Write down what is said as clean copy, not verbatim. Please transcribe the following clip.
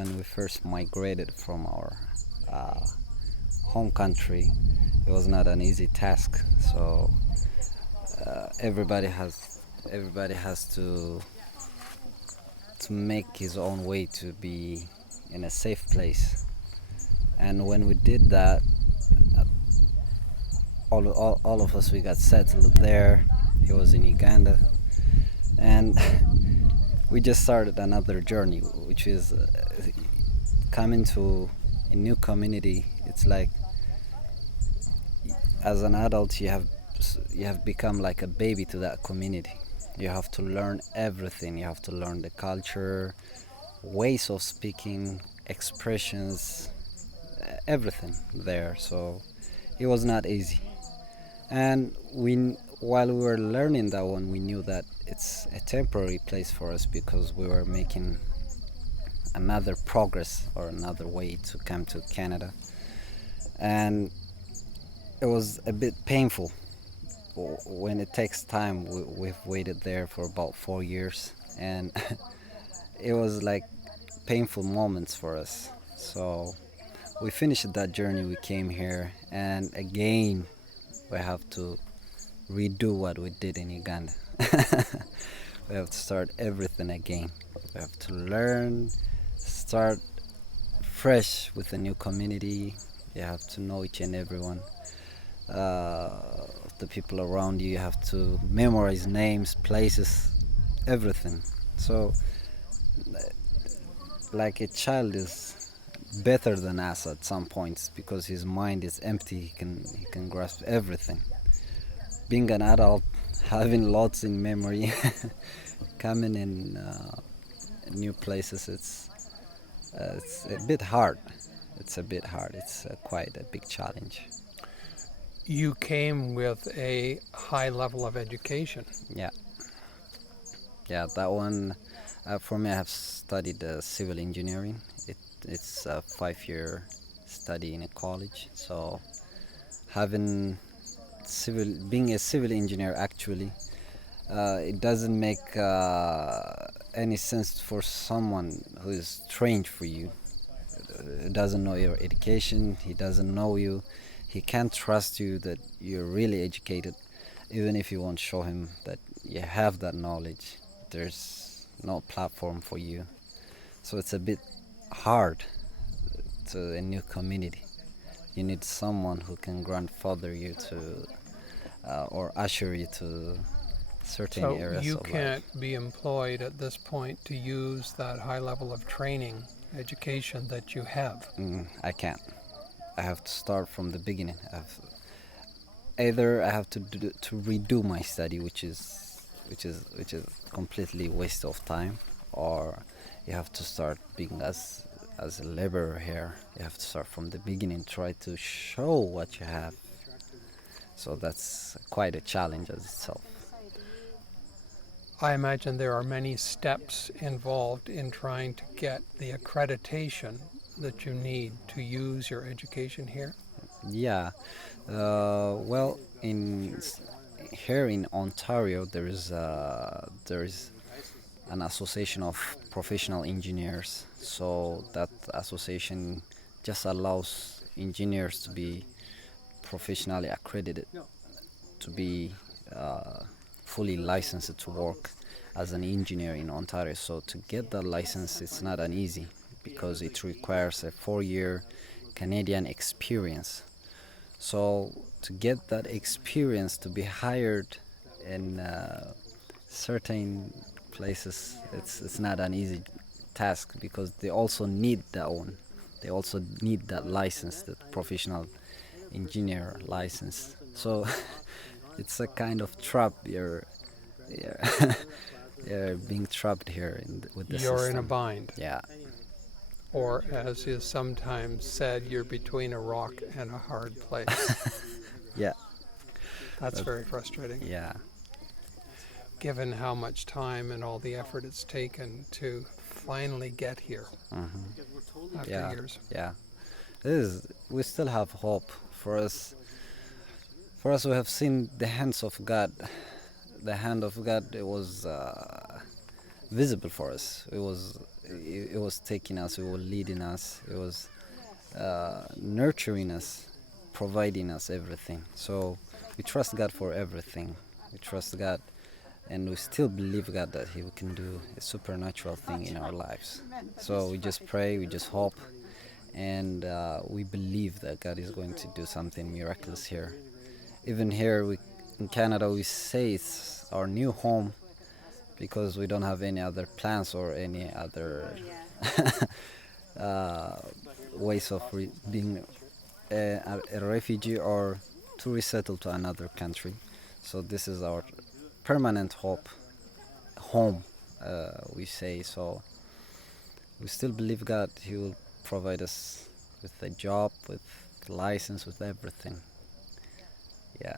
when we first migrated from our uh, home country, it was not an easy task. So everybody has to make his own way to be in a safe place. And when we did that, all of us, we got settled there. He was in Uganda, and we just started another journey, which is coming to a new community. It's like, as an adult, you have become like a baby to that community. You have to learn everything. You have to learn the culture, ways of speaking, expressions, everything there. So it was not easy. And while we were learning that one, we knew that it's a temporary place for us because we were making another progress or another way to come to Canada. And it was a bit painful when it takes time. We've waited there for about 4 years, and it was like painful moments for us. So we finished that journey, we came here, and again we have to redo what we did in Uganda. We have to start everything again. We have to learn, start fresh with a new community. You have to know each and everyone. The people around you, you have to memorize names, places, everything. So, like, a child is better than us at some points because his mind is empty. He can grasp everything. Being an adult, having lots in memory, coming in new places, it's a bit hard. It's a bit hard. It's quite a big challenge. You came with a high level of education. Yeah, yeah. That one, for me, I have studied civil engineering. It's a 5-year study in a college. So having being a civil engineer, actually, it doesn't make any sense for someone who is trained for you. Doesn't know your education. He doesn't know you. He can't trust you that you're really educated, even if you won't show him that you have that knowledge. There's no platform for you. So it's a bit hard to a new community. You need someone who can grandfather you to or usher you to certain So areas you of life. can't be employed at this point to use that high level of training, education that you have. I can't. I have to start from the beginning. Either I have to redo my study, which is completely waste of time, or you have to start being as a laborer here. You have to start from the beginning, try to show what you have. So that's quite a challenge as itself. I imagine there are many steps involved in trying to get the accreditation that you need to use your education here. Yeah. Well, here in Ontario, there is an association of professional engineers. So that association just allows engineers to be professionally accredited, to be uh, fully licensed to work as an engineer in Ontario. So to get that license, it's not an easy because it requires a 4-year Canadian experience. So to get that experience to be hired in certain places, it's not an easy task because they also need that one. They also need that license, that professional engineer license. So it's a kind of trap. You're, you're being trapped here with the You're in a system. bind. Yeah, Or, as is sometimes said, you're between a rock and a hard place. yeah, That's that- very frustrating, yeah. given how much time and all the effort it's taken to finally get here after Yeah, years. yeah. We still have hope for us. For us, we have seen the hands of God. The hand of God, it was visible for us. it was taking us, it was leading us, it was nurturing us, providing us everything. So we trust God for everything. We trust God, and we still believe God that He can do a supernatural thing in our lives. So we just pray, we just hope, and we believe that God is going to do something miraculous here. Even here in Canada, we say it's our new home because we don't have any other plans or any other uh, ways of being a refugee or to resettle to another country. So this is our permanent home, we say. So we still believe God. He will provide us with a job, with license, with everything. Yeah.